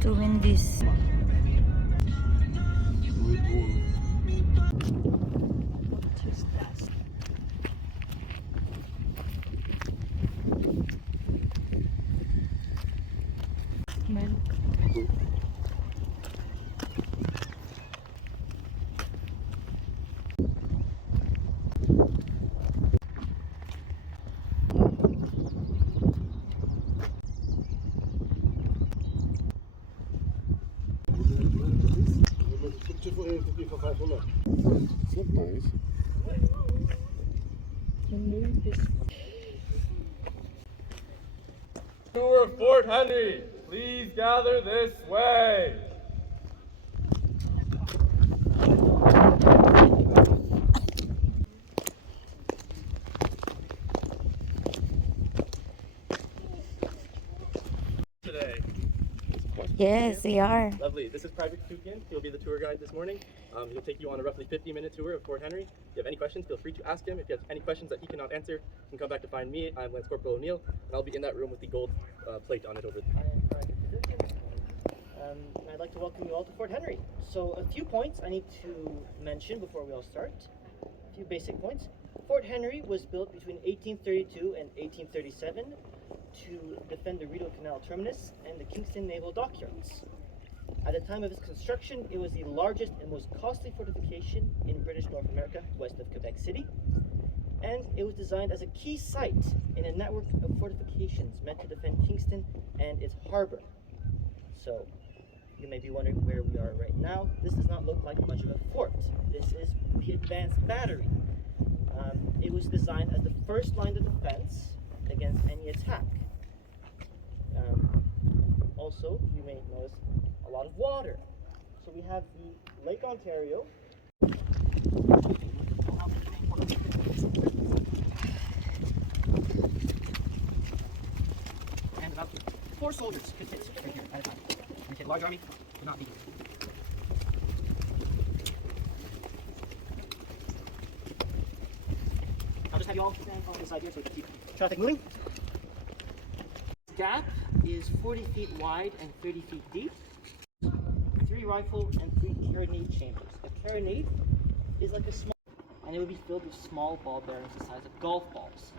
to win this. It's not nice. Tour of Fort Henry, please gather this way. Today. Yes, we are. Lovely. This is Private Tukin. He'll be the tour guide this morning. He'll take you on a roughly 50-minute tour of Fort Henry. If you have any questions, feel free to ask him. If you have any questions that he cannot answer, you can come back to find me. I'm Lance Corporal O'Neill, and I'll be in that room with the gold plate on it over there. I am Private Tukin. I'd like to welcome you all to Fort Henry. So a few points I need to mention before we all start. A few basic points. Fort Henry was built between 1832 and 1837 to defend the Rideau Canal terminus and the Kingston Naval Dockyards. At the time of its construction, it was the largest and most costly fortification in British North America, west of Quebec City. And it was designed as a key site in a network of fortifications meant to defend Kingston and its harbor. So, you may be wondering where we are right now. This does not look like much of a fort. This is the advanced battery. It was designed as the first line of defense against any attack. Also, you may notice a lot of water. So we have the Lake Ontario. And about 4 soldiers could fit right here at a time. And a large army would not be here. I'll just have you all stand on the side here so we can keep traffic moving. This gap is 40 feet wide and 30 feet deep. 3 rifle and 3 carronade chambers. A carronade is like a small, and it would be filled with small ball bearings the size of golf balls.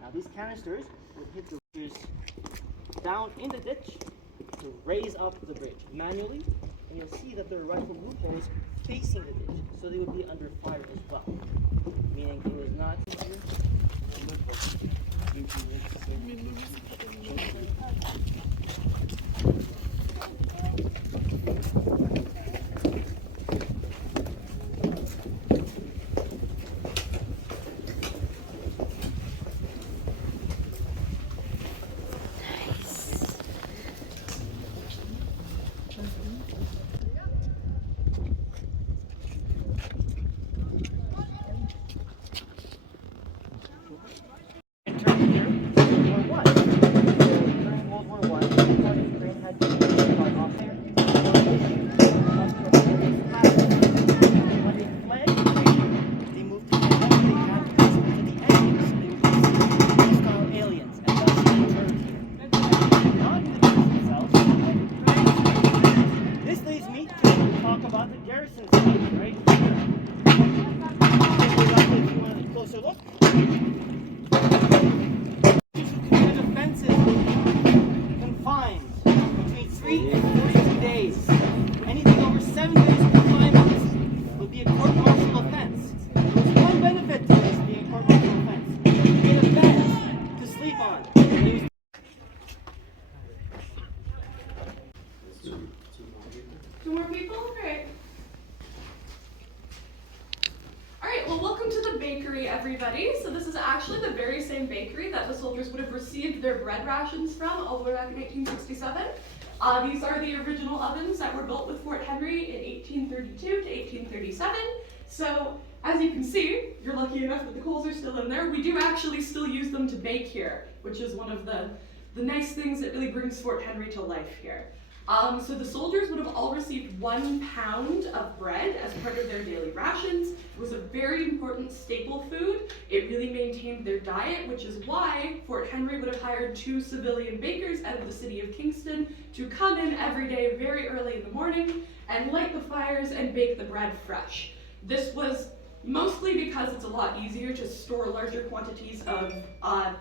Now these canisters would hit the ridges down in the ditch to raise up the bridge manually, and you'll see that there are rifle loopholes facing the ditch, so they would be under fire as well. Meaning it was not about the garrison stage right here. If you want a closer look. The defenses will be confined between 3 and 42 days. Anything over 7 days of confinement will be a court-martial offense. There's one benefit to this being a court-martial offense. You get a bed to sleep on. Two more people? Great. Alright, well welcome to the bakery, everybody. So this is actually the very same bakery that the soldiers would have received their bread rations from all the way back in 1867. These are the original ovens that were built with Fort Henry in 1832 to 1837. So as you can see, you're lucky enough that the coals are still in there. We do actually still use them to bake here, which is one of the nice things that really brings Fort Henry to life here. So the soldiers would have all received 1 pound of bread as part of their daily rations. It was a very important staple food. It really maintained their diet, which is why Fort Henry would have hired 2 civilian bakers out of the city of Kingston to come in every day very early in the morning and light the fires and bake the bread fresh. This was mostly because it's a lot easier to store larger quantities of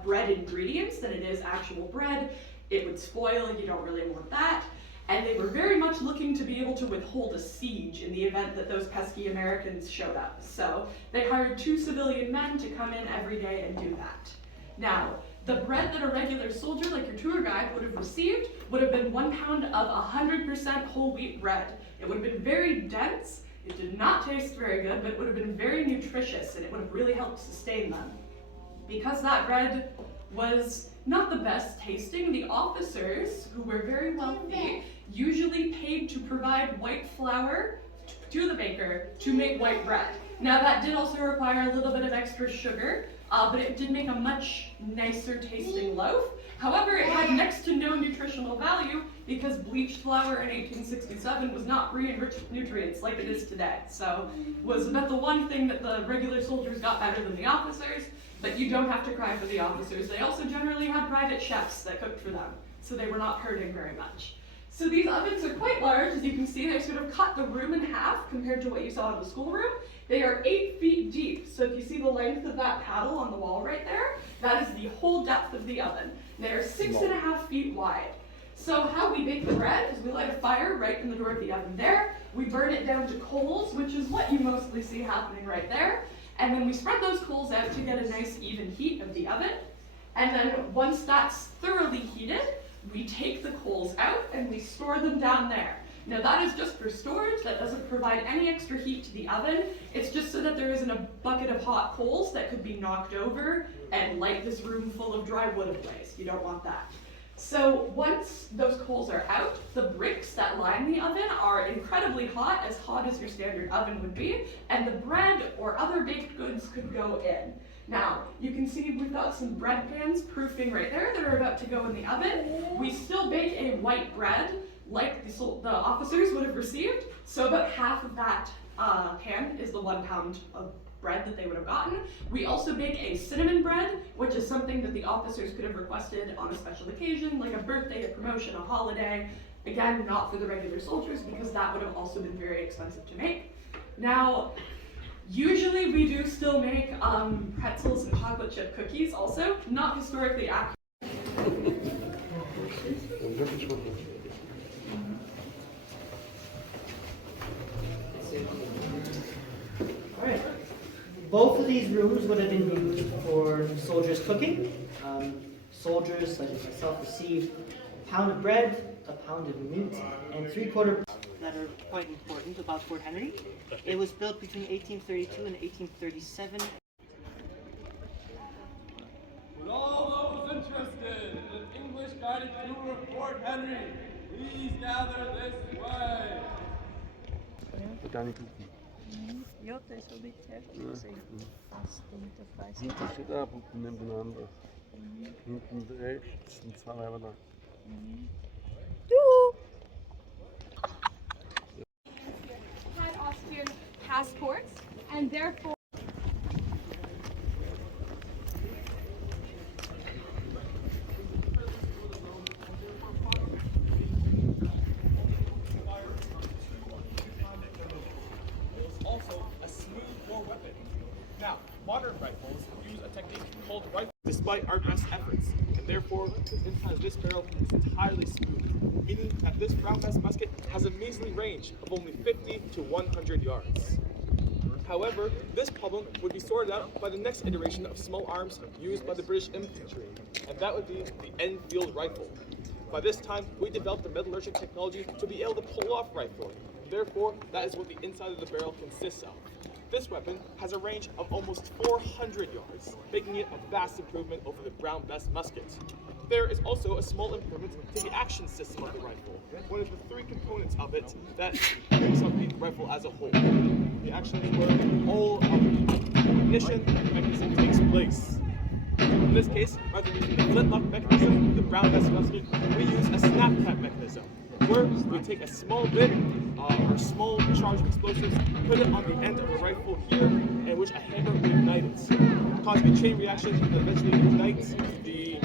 bread ingredients than it is actual bread. It would spoil, you don't really want that. And they were very much looking to be able to withhold a siege in the event that those pesky Americans showed up. So they hired 2 civilian men to come in every day and do that. Now, the bread that a regular soldier like your tour guide would have received would have been 1 pound of 100% whole wheat bread. It would have been very dense. It did not taste very good, but it would have been very nutritious and it would have really helped sustain them. Because that bread was not the best tasting, the officers, who were very wealthy, usually paid to provide white flour to the baker to make white bread. Now that did also require a little bit of extra sugar, but it did make a much nicer tasting loaf. However, it had next to no nutritional value because bleached flour in 1867 was not re-enriched with nutrients like it is today. So it was about the one thing that the regular soldiers got better than the officers, but you don't have to cry for the officers. They also generally had private chefs that cooked for them, so they were not hurting very much. So these ovens are quite large. As you can see, they sort of cut the room in half compared to what you saw in the schoolroom. They are 8 feet deep. So if you see the length of that paddle on the wall right there, that is the whole depth of the oven. They are 6.5 feet wide. So how we bake the bread is we light a fire right in the door of the oven there. We burn it down to coals, which is what you mostly see happening right there. And then we spread those coals out to get a nice even heat of the oven. And then once that's thoroughly heated, we take the coals out and we store them down there. Now that is just for storage. That doesn't provide any extra heat to the oven. It's just so that there isn't a bucket of hot coals that could be knocked over and light this room full of dry wood ablaze. You don't want that. So once those coals are out, the bricks that line the oven are incredibly hot as your standard oven would be, and the bread or other baked goods could go in. Now, you can see we've got some bread pans proofing right there that are about to go in the oven. We still bake a white bread like the officers would have received, so about half of that pan is the 1 pound of bread that they would have gotten. We also bake a cinnamon bread, which is something that the officers could have requested on a special occasion, like a birthday, a promotion, a holiday. Again, not for the regular soldiers, because that would have also been very expensive to make. Now, usually we do still make pretzels and chocolate chip cookies also, not historically accurate. Alright. Both of these rooms would have been used for soldiers cooking. Soldiers, like myself, received a pound of bread, a pound of meat, and 3/4 that are quite important about Fort Henry. It was built between 1832 and 1837. Would all those interested in an English guided tour of Fort Henry, please gather this way. Ja, dat is wel een beetje heftig zeg. Als het niet te vrij zit. Hinten steht ab und nebeneinander. Hinten rechts und 2 nebeneinander. Had Austrian passports, and therefore Now, modern rifles use a technique called rifle despite our best efforts, and therefore the inside of this barrel is entirely smooth, meaning that this brown bess musket has a measly range of only 50 to 100 yards. However, this problem would be sorted out by the next iteration of small arms used by the British infantry, and that would be the Enfield rifle. By this time, we developed the metallurgic technology to be able to pull off rifling. Therefore, that is what the inside of the barrel consists of. This weapon has a range of almost 400 yards, making it a vast improvement over the Brown Bess musket. There is also a small improvement to the action system of the rifle, one of the 3 components of it that makes up the rifle as a whole. The action is where all of the ignition mechanism takes place. In this case, rather than using the flintlock mechanism, the Brown Bess musket, we use a snap cap mechanism. where we take a small bit or a small charge of explosives, put it on the end of a rifle here, and which a hammer will ignite it, causing a chain reaction that eventually ignites the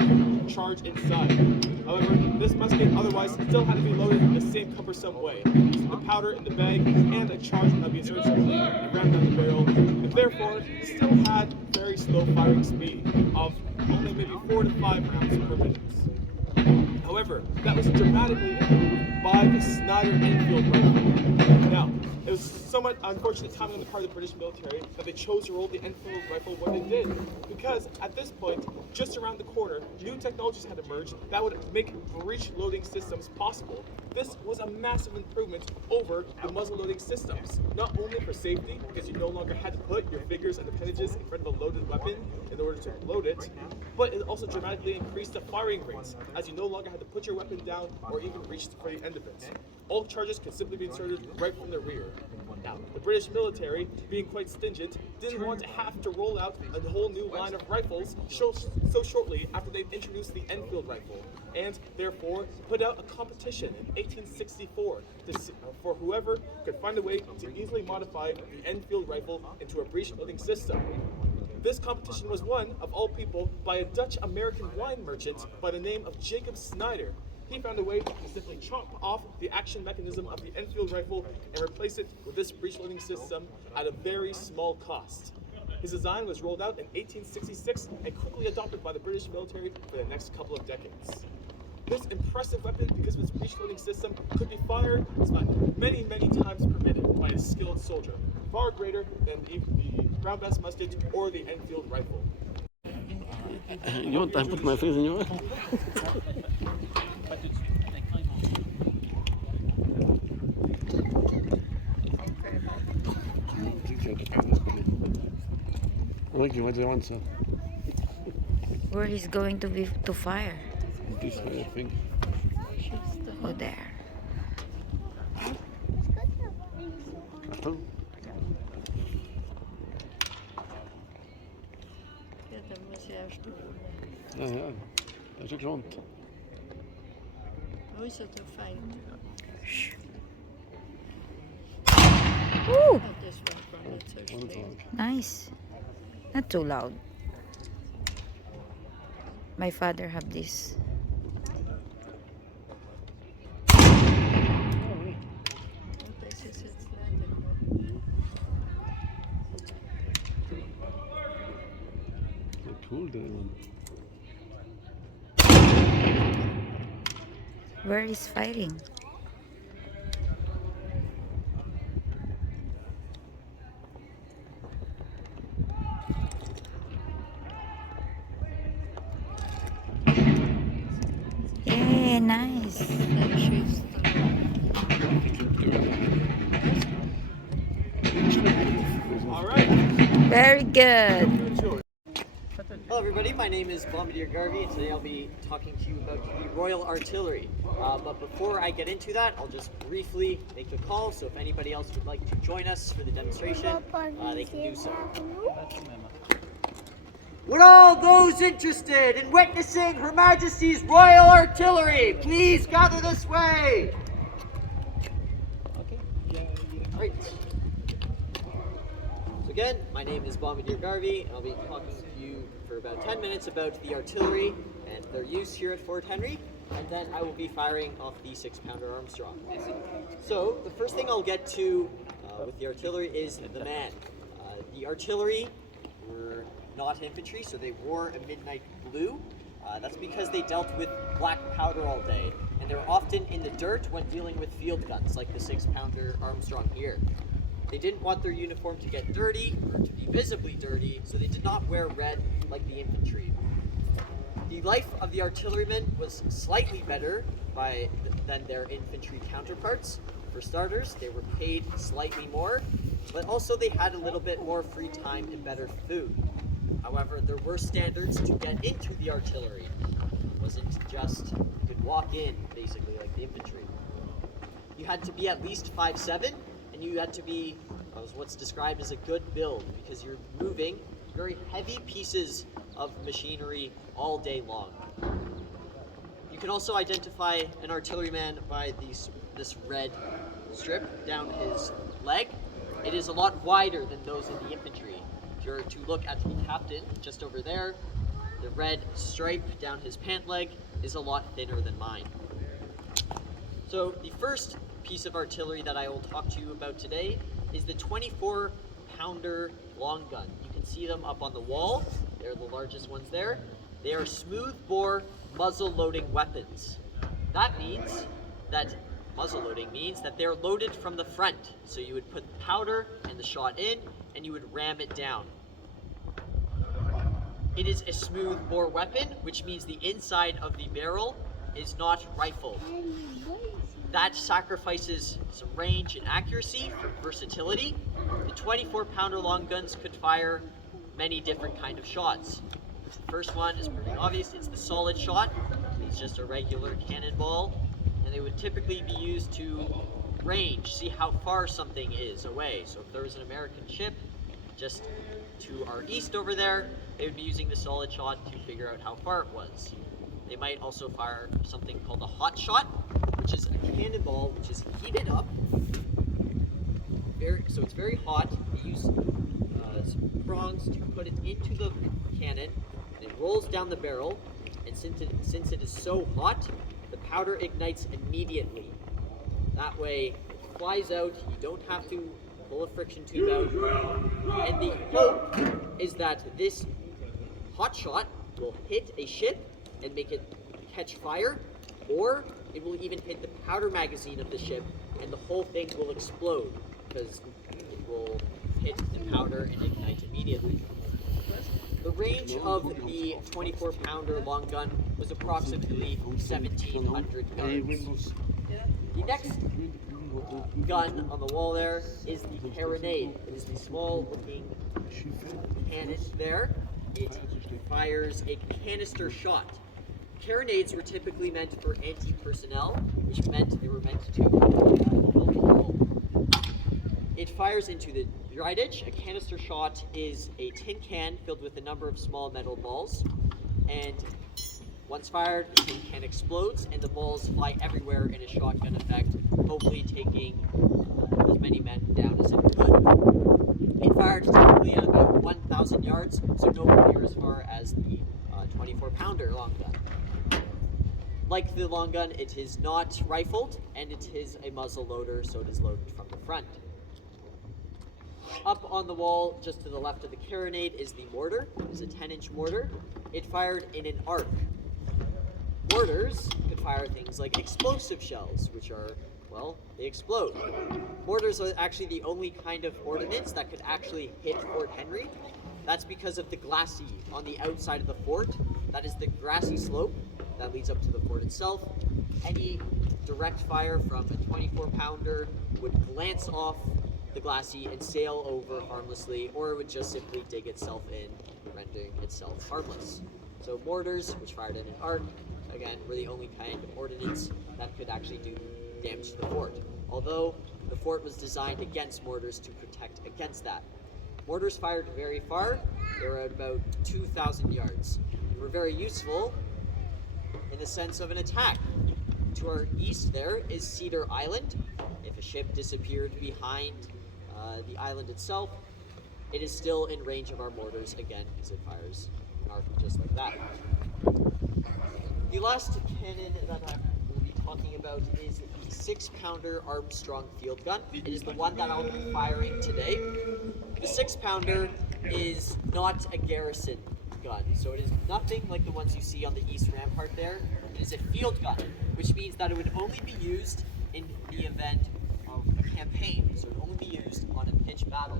charge inside. However, this musket otherwise still had to be loaded in the same cumbersome way, using the powder in the bag and a charge that would be inserted simply and rammed down the barrel, and therefore still had very slow firing speed of only maybe 4 to 5 rounds per minute. However, that was dramatically improved by the Snyder Enfield rifle. Now, it was somewhat unfortunate timing on the part of the British military that they chose to roll the Enfield rifle when they did, because at this point, just around the corner, new technologies had emerged that would make breech loading systems possible. This was a massive improvement over the muzzle loading systems, not only for safety, because you no longer had to put your fingers and appendages in front of a loaded weapon in order to load it, but it also dramatically increased the firing rates, as you no longer had to put your weapon down or even reach for the end of it. All charges could simply be inserted right from the rear. Now, the British military, being quite stingent, didn't want to have to roll out a whole new line of rifles so shortly after they introduced the Enfield rifle, and therefore put out a competition in 1864 for whoever could find a way to easily modify the Enfield rifle into a breech loading system. This competition was won, of all people, by a Dutch-American wine merchant by the name of Jacob Snyder. He found a way to simply chop off the action mechanism of the Enfield rifle and replace it with this breech loading system at a very small cost. His design was rolled out in 1866 and quickly adopted by the British military for the next couple of decades. This impressive weapon, because of its breech loading system, could be fired many, many times per minute by a skilled soldier, far greater than the Brown Bess musket or the Enfield rifle. You want to put my face in your eye? Look, what do you want, sir? Where he's going to be to fire? This way, I think. Oh, there. Oh. Ja, dat was juist doen. Ja, ja. Dat is ook rond. Hoe is dat zo fijn? Ooh, Dat is wel gewoon niet zo slecht. nice. Not too loud. My father have this. Deze is het lekker. Cool, that one. Where is fighting? Yeah, nice. All right. Very good. Hello everybody, my name is Bombardier Garvey and today I'll be talking to you about the Royal Artillery. But before I get into that, I'll just briefly make a call, so if anybody else would like to join us for the demonstration, they can do so. Would all those interested in witnessing Her Majesty's Royal Artillery please gather this way? Right. So again, my name is Bombardier Garvey, and I'll be talking to you for about 10 minutes about the artillery and their use here at Fort Henry, and then I will be firing off the 6-pounder Armstrong. So the first thing I'll get to with the artillery is the man. The artillery were not infantry, so they wore a midnight blue. That's because they dealt with black powder all day, and they were often in the dirt when dealing with field guns, like the 6-pounder Armstrong here. They didn't want their uniform to get dirty, or to be visibly dirty, so they did not wear red like the infantry. The life of the artillerymen was slightly better than their infantry counterparts. For starters, they were paid slightly more, but also they had a little bit more free time and better food. However, there were standards to get into the artillery. It wasn't just you could walk in, basically, like the infantry. You had to be at least 5'7", and you had to be what's described as a good build, because you're moving very heavy pieces of machinery all day long. You can also identify an artilleryman by this red strip down his leg. It is a lot wider than those in the infantry. If you're to look at the captain just over there, the red stripe down his pant leg is a lot thinner than mine. So the first piece of artillery that I will talk to you about today is the 24-pounder long gun. You can see them up on the wall. They're the largest ones there. They are smooth-bore muzzle-loading weapons. That means that muzzle-loading means that they're loaded from the front. So you would put the powder and the shot in, and you would ram it down. It is a smooth-bore weapon, which means the inside of the barrel is not rifled. That sacrifices some range and accuracy for versatility. The 24-pounder long guns could fire many different kind of shots. The first one is pretty obvious. It's the solid shot. It's just a regular cannonball, and they would typically be used to range, see how far something is away. So if there was an American ship just to our east over there, they would be using the solid shot to figure out how far it was. They might also fire something called a hot shot, which is a cannonball which is heated up. So it's very hot. They use prongs to put it into the cannon. It rolls down the barrel, and since it is so hot, the powder ignites immediately. That way, it flies out. You don't have to pull a friction tube out. And the hope is that this hot shot will hit a ship and make it catch fire, or it will even hit the powder magazine of the ship, and the whole thing will explode because it will hit the powder and ignite immediately. The range of the 24-pounder long gun was approximately 1,700 yards. The next gun on the wall there is the carronade. It is the small-looking cannon there. It fires a canister shot. Carronades were typically meant for anti-personnel, which meant they were meant to kill people. It fires into the right edge. A canister shot is a tin can filled with a number of small metal balls, and once fired, the tin can explodes, and the balls fly everywhere in a shotgun effect, hopefully taking as many men down as it could. It fired typically at about 1,000 yards, so nowhere near as far as the 24-pounder long gun. Like the long gun, it is not rifled, and it is a muzzle loader, so it is loaded from the front. Up on the wall, just to the left of the carronade, is the mortar. It is a 10-inch mortar. It fired in an arc. Mortars could fire things like explosive shells, which are, well, they explode. Mortars are actually the only kind of ordnance that could actually hit Fort Henry. That's because of the glacis on the outside of the fort. That is the grassy slope that leads up to the fort itself. Any direct fire from a 24-pounder would glance off the glacis and sail over harmlessly, or it would just simply dig itself in, rendering itself harmless. So mortars, which fired in an arc, again, were the only kind of ordnance that could actually do damage to the fort. Although the fort was designed against mortars to protect against that. Mortars fired very far. They were at about 2,000 yards. They were very useful in the sense of an attack. To our east there is Cedar Island. If a ship disappeared behind the island itself, it is still in range of our mortars again because it fires an arc just like that. The last cannon that I will be talking about is the 6-pounder Armstrong field gun. It is the one that I'll be firing today. The 6-pounder is not a garrison gun, so it is nothing like the ones you see on the east rampart there. It is a field gun, which means that it would only be used in the event of a campaign, so it would only be used on a pitched battle.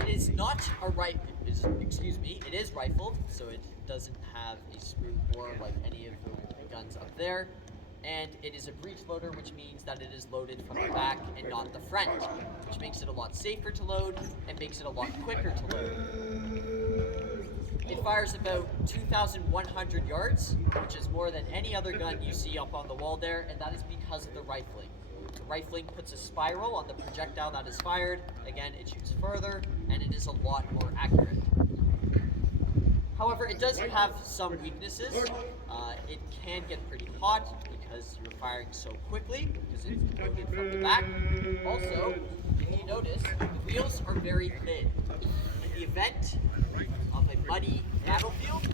It is not a it is rifled, so it doesn't have a smooth bore like any of the guns up there. And it is a breech loader, which means that it is loaded from the back and not the front, which makes it a lot safer to load and makes it a lot quicker to load. It fires about 2,100 yards, which is more than any other gun you see up on the wall there, and that is because of the rifling. The rifling puts a spiral on the projectile that is fired. Again, it shoots further, and it is a lot more accurate. However, it does have some weaknesses. It can get pretty hot because you're firing so quickly because it's loaded from the back. Also, if you notice, the wheels are very thin. In the event of a muddy battlefield,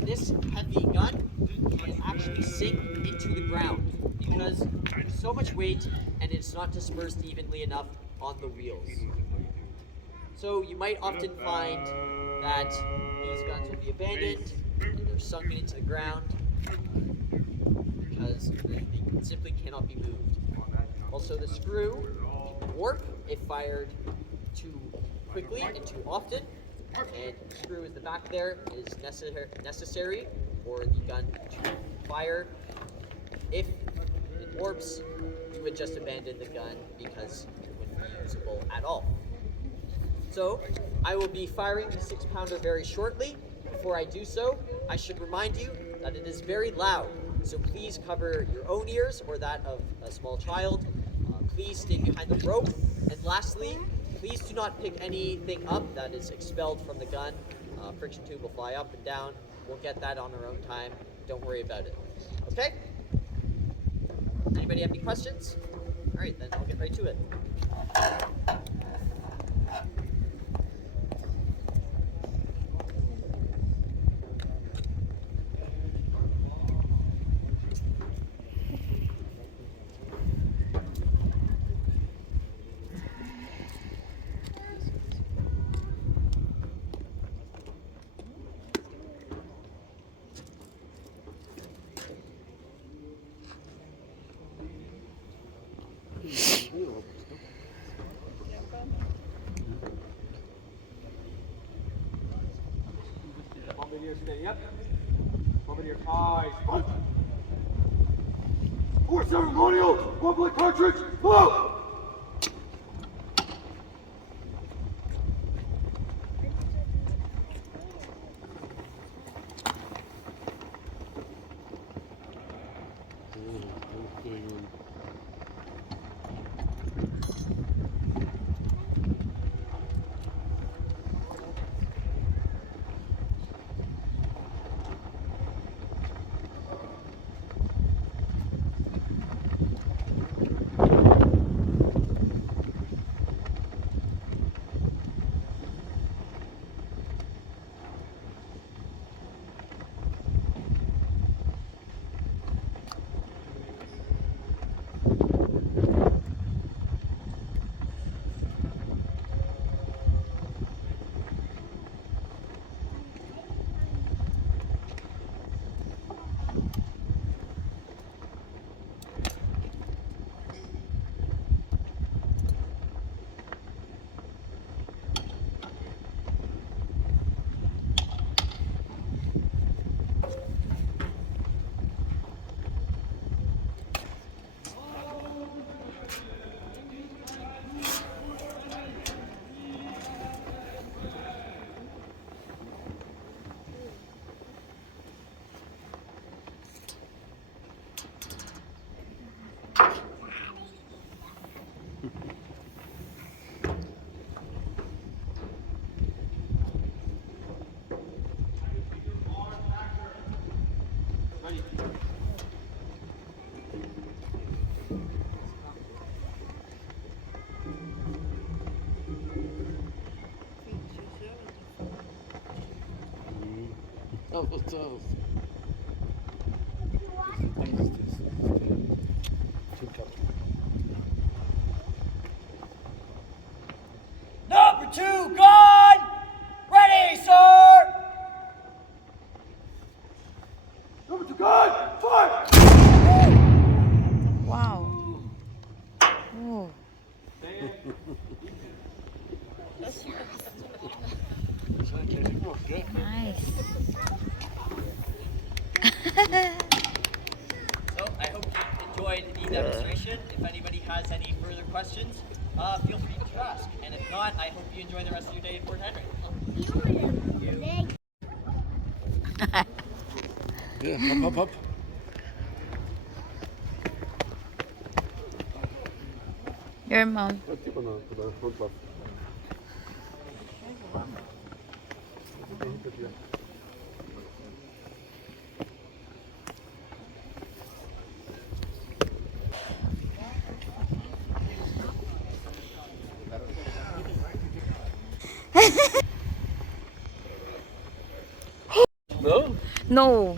this heavy gun can actually sink into the ground because there's so much weight and it's not dispersed evenly enough on the wheels. So you might often find that these guns will be abandoned and they're sunken into the ground because they simply cannot be moved. Also, the screw can warp if fired too quickly and too often, and the screw in the back there is necessary for the gun to fire. If it warps, you would just abandon the gun because it wouldn't be usable at all. So, I will be firing the 6-pounder very shortly. Before I do so, I should remind you that it is very loud, so please cover your own ears or that of a small child. Please stay behind the rope. And lastly, please do not pick anything up that is expelled from the gun. Friction tube will fly up and down. We'll get that on our own time. Don't worry about it. Okay? Anybody have any questions? All right, then I'll get right to it. Bombardier, stay up. Bombardier, eyes, punch! 4-7 Romeo, 1 bullet cartridge, blow! Too tough. Number 2 gun! Ready, sir! Number 2 gun, fire! Wow. Oh. Nice. So I hope you enjoyed the demonstration. If anybody has any further questions, feel free to ask. And if not, I hope you enjoy the rest of your day in Fort Henry. Yeah, hop, hop, hop. Your mom. Wat die banaan, de grondslag. No.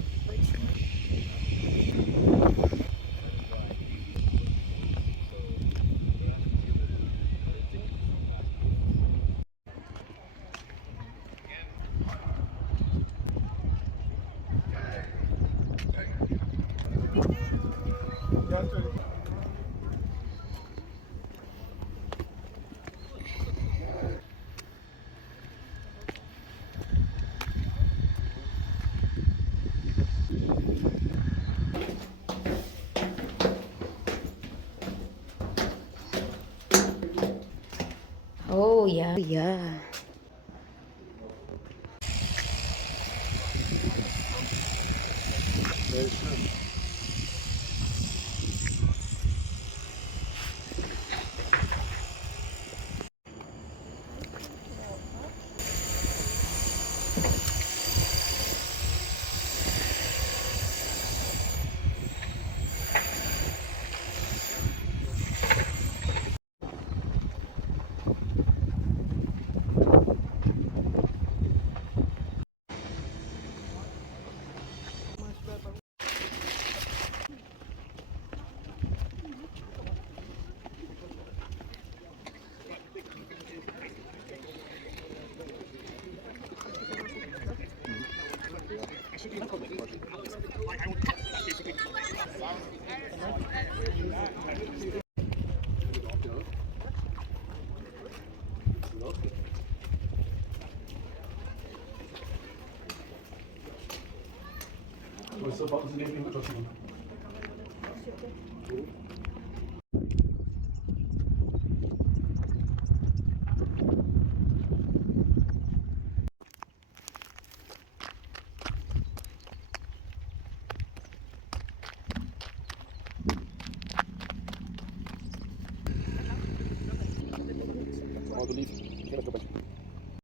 Oh yeah. Yeah. I believe.